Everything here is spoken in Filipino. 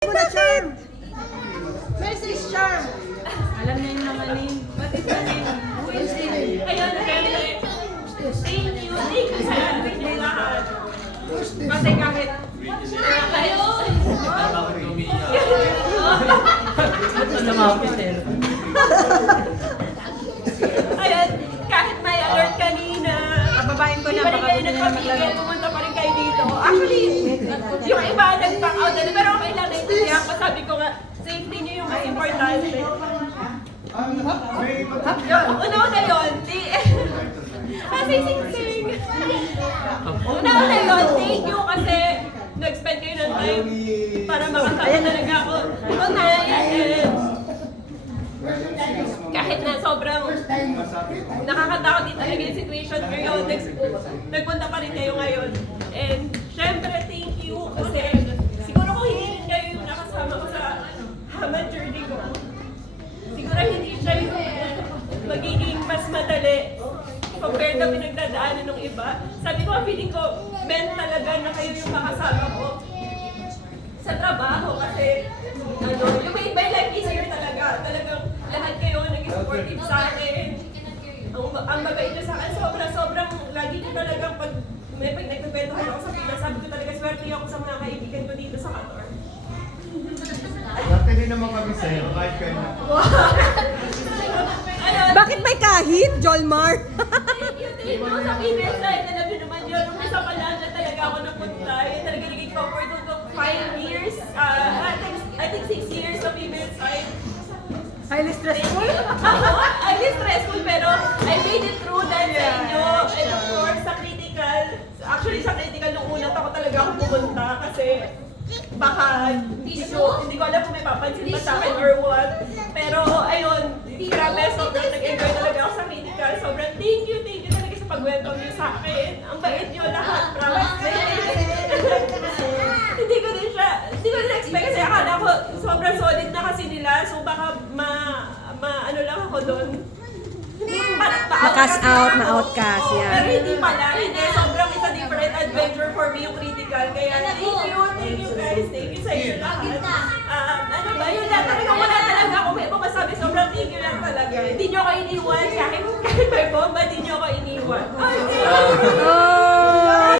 Muna, Charm. Message Charm. Alam na yung mga name. What is the name? Ayun, syempre. Thank you sa ating lahat. Kasi kahit ayun. Ayun, kahit may alert kanina. Kababain ko Hindi na pa rin baka kayo gusto nila nagpapigil, maglaro. pumunta pa rin kayo dito. Actually, yung iba nag-back out na, pero okay lang, naintindihan ko. Sabi ko nga, safety niyo yung mas importante. Yun, una yun, sing-sing. Una yun, thank you kasi nag-spend kayo ng time para makasama talaga ako tonight. And kahit na sobrang nakakatakot din talaga yung situation ngayon, nagpunta pa rin kayo ngayon. And syempre, thank you kasi siguro kung hindi kayo yung nakasama ko sa Hamad journey ko, siguro hindi siya yung magiging mas madali compared na pinagdadaanan ng iba. Sabi ko, feeling ko, meant talaga na kayo yung makasama ko sa trabaho kasi you made my life easier talaga. Talagang lahat kayo naging supportive sa akin. Ang mabait nyo sa akin, sobrang lagi nyo talagang pag nagpapwentuhan ako sa Pinas, sabi ko talaga swerte ako sa mga kaibigan ko dito sa Qatar. Dati din naman kami sa'yo, kahit kayo na. Ayun. Bakit may kahit, Jolmar? Thank you sa female side. Alam niyo naman yun, nung isa pa lang na talaga ako napunta. Yun talaga naging comfort zone ko 5 years. I think 6 years sa female side. Highly stressful? Highly stressful pero I made it through dahil sa inyo. And of course, sa critical. Actually, sa critical nung una ako talaga ako pumunta kasi baka hindi ko alam kung may papansin pa sa akin or what. Pero ayun, grabe, sobrang nag-enjoy talaga ako sa critical. Sobrang thank you talaga sa pag-welcome niyo sa akin. Ang bait niyo lahat, promise. Hindi ko din expect kasi akala ko sobrang solid na kasi nila. So baka ano lang ako doon. Ma-outcast, yan. Pero hindi pala, hindi. Sobrang it's a different adventure for me yung critical. Kaya thank you guys. Thank you sa inyo lahat. Ano ba, yun lang talaga. Wala talaga ako may masabi. Sobrang thank you lang talaga. Hindi nyo ako iniwan. Kahit may bomba, hindi nyo ako iniwan. Ay, thank you.